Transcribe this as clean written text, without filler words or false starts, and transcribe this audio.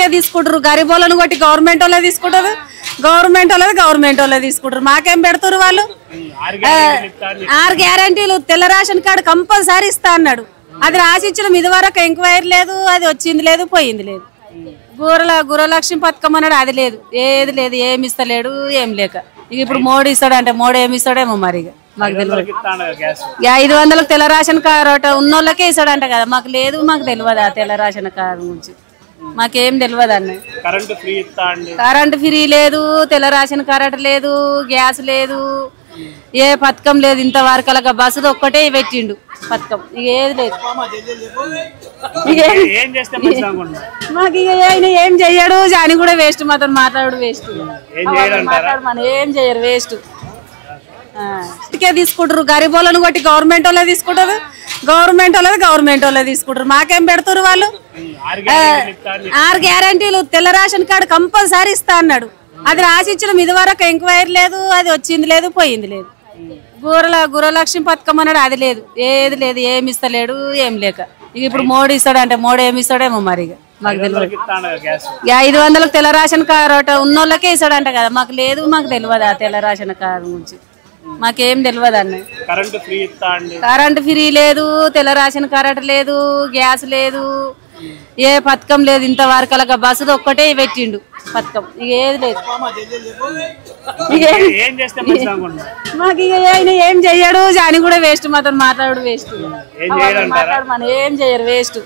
ఇటుకే తీసుకుంటారు గరీబ్ వాళ్ళని కొట్టి గవర్నమెంట్ వాళ్ళే తీసుకుంటారు గవర్నమెంట్ వాళ్ళే తీసుకుంటారు మాకేం పెడతారు వాళ్ళు 6 గ్యారెంటీలు తెల్ల రేషన్ కార్డు కంపల్సరీ ఇస్తా అన్నాడు అది రాసిచ్చిన ఇది వరకు ఎంక్వైరీ లేదు అది వచ్చింది లేదు పోయింది లేదు గృహలక్ష్మి పథకం అన్నాడు అది లేదు ఏది లేదు ఏమి ఇస్తలేడు ఏం లేక ఇప్పుడు మోడీ ఇస్తాడంటే మోడీ ఏమి ఇస్తాడేమో మరి మాకు తెలియదు 500 తెల్ల రేషన్ కార్డు ఉన్నోళ్ళకే ఇస్తాడంట కదా మాకు లేదు మాకు తెలియదు ఆ తెల్ల రేషన్ కార్డు గురించి మాకేం తెలియదు అన్న కరెంట్ ఫ్రీ లేదు తెల్ల రేషన్ కార్డు లేదు గ్యాస్ లేదు ఏ పథకం లేదు ఇంతవరకు అలాగా బస్సు ఒక్కటే పెట్టిండు పథకం ఇక ఏది లేదు మాకు ఇక ఆయన ఏం చెయ్యడు జాని కూడా వేస్ట్ మాతో మాట్లాడు వేస్ట్ మనం ఏం చెయ్యరు వేస్ట్ ఇటుకే తీసుకుంటారు గరీబ్ వాళ్ళని కొట్టి గవర్నమెంట్ వాళ్ళే తీసుకుంటారు గవర్నమెంట్ వాళ్ళే తీసుకుంటారు మాకేం పెడతారు వాళ్ళు 6 గ్యారెంటీలు తెల్ల రేషన్ కార్డు కంపల్సరీ ఇస్తా అన్నాడు అది రాసిచ్చిన ఇది వరకు ఎంక్వైరీ లేదు అది వచ్చింది లేదు పోయింది లేదు గృహలక్ష్మి పథకం అన్నాడు అది లేదు ఏది లేదు ఏమి ఇస్తలేడు ఏం లేక ఇప్పుడు మోడీ ఇస్తాడంటే మోడీ ఏమి ఇస్తాడేమో మరి మాకు తెలియదు 500 తెల్ల రేషన్ కార్డు ఉన్నోళ్ళకే ఇస్తాడంట కదా మాకు లేదు మాకు తెలియదు ఆ తెల్ల రేషన్ కార్డు గురించి మాకేం తెలియదు అన్న కరెంట్ ఫ్రీ లేదు తెల్ల రేషన్ కార్డు లేదు గ్యాస్ లేదు ఏ పథకం లేదు ఇంతవరకు అలాగా బస్సు ఒక్కటే పెట్టిండు పథకం ఇక ఏది లేదు మాకు ఇక ఆయన ఏం చెయ్యడు జాని కూడా వేస్ట్ మాతో మాట్లాడు వేస్ట్ మనం ఏం చెయ్యరు వేస్ట్